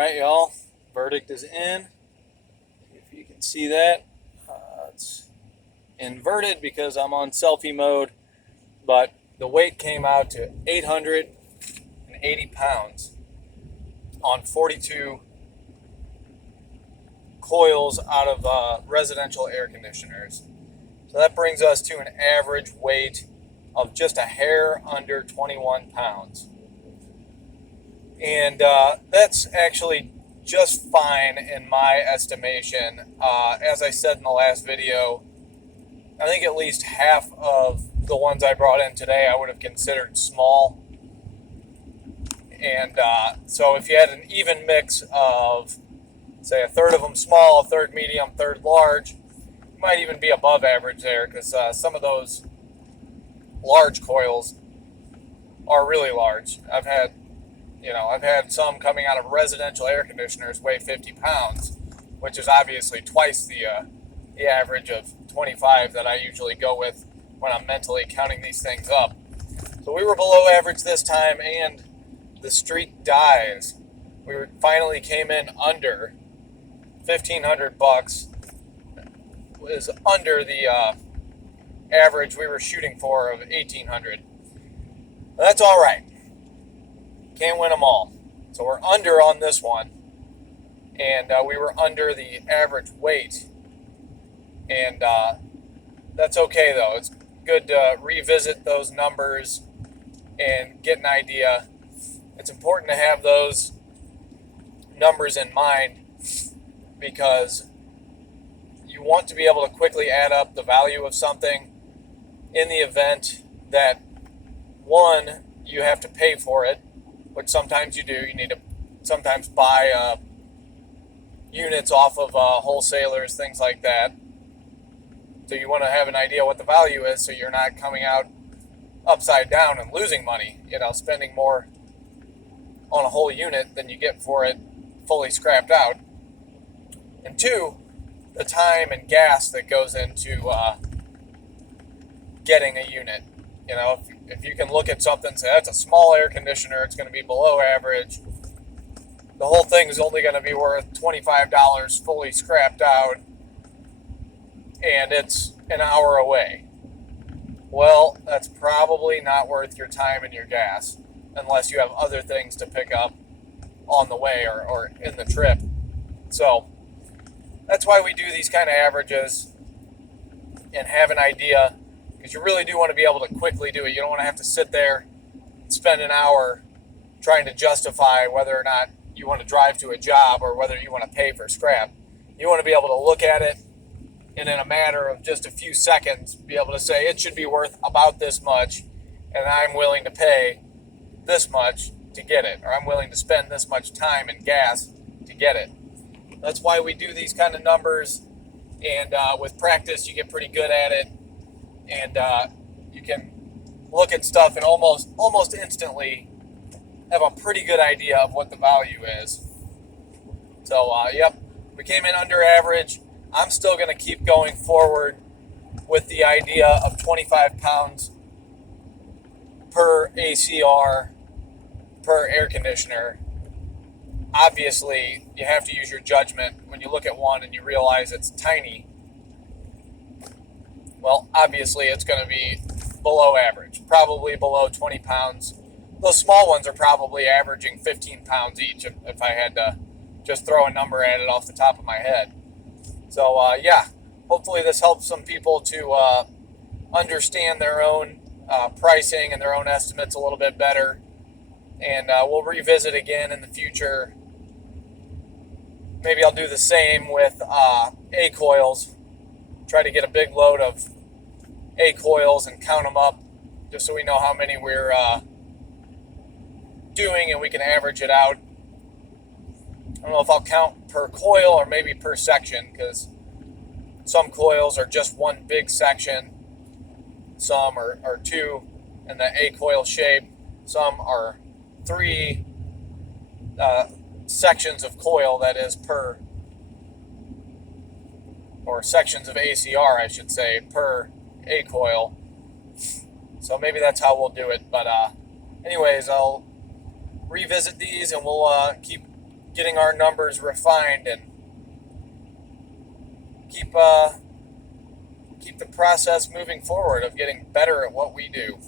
right, y'all. Verdict is in. If you can see that, it's inverted because I'm on selfie mode, but the weight came out to 880 pounds on 42 coils out of residential air conditioners. So that brings us to an average weight of just a hair under 21 pounds. And that's actually just fine in my estimation. As I said in the last video, I think at least half of the ones I brought in today I would have considered small. And so if you had an even mix of, say, a third of them small, a third medium, third large, you might even be above average there, because some of those large coils are really large. I've had some coming out of residential air conditioners weigh 50 pounds, which is obviously twice the average of 25 that I usually go with when I'm mentally counting these things up. So we were below average this time, and the streak dies. We finally came in under $1,500. Was under the average we were shooting for of $1,800. That's all right. Can't win them all. So we're under on this one, and we were under the average weight, and that's okay though. It's good to revisit those numbers and get an idea. It's important to have those numbers in mind because you want to be able to quickly add up the value of something in the event that, one, you have to pay for it, which sometimes you do. You need to sometimes buy units off of wholesalers, things like that. So you want to have an idea what the value is so you're not coming out upside down and losing money, spending more on a whole unit than you get for it fully scrapped out. And two, the time and gas that goes into getting a unit. If you can look at something and say, that's a small air conditioner, it's going to be below average, the whole thing is only going to be worth $25 fully scrapped out, and it's an hour away. Well, that's probably not worth your time and your gas, unless you have other things to pick up on the way or in the trip. So that's why we do these kind of averages and have an idea, because you really do want to be able to quickly do it. You don't want to have to sit there and spend an hour trying to justify whether or not you want to drive to a job or whether you want to pay for scrap. You want to be able to look at it and in a matter of just a few seconds be able to say it should be worth about this much, and I'm willing to pay this much to get it, or I'm willing to spend this much time and gas to get it. That's why we do these kind of numbers, and with practice you get pretty good at it, and you can look at stuff and almost instantly have a pretty good idea of what the value is. So yep, we came in under average. I'm still going to keep going forward with the idea of 25 pounds per ACR per air conditioner. Obviously, you have to use your judgment when you look at one and you realize it's tiny. Well, obviously, it's going to be below average, probably below 20 pounds. Those small ones are probably averaging 15 pounds each, if I had to just throw a number at it off the top of my head. So, yeah, hopefully this helps some people to understand their own pricing and their own estimates a little bit better. And we'll revisit again in the future. Maybe I'll do the same with A coils. Try to get a big load of A coils and count them up just so we know how many we're doing and we can average it out. I don't know if I'll count per coil or maybe per section, because some coils are just one big section. Some are two in the A coil shape. Some are three sections of coil, that is, or sections of ACR, I should say, per A coil. So maybe that's how we'll do it. But anyways, I'll revisit these and we'll keep getting our numbers refined and keep the process moving forward of getting better at what we do.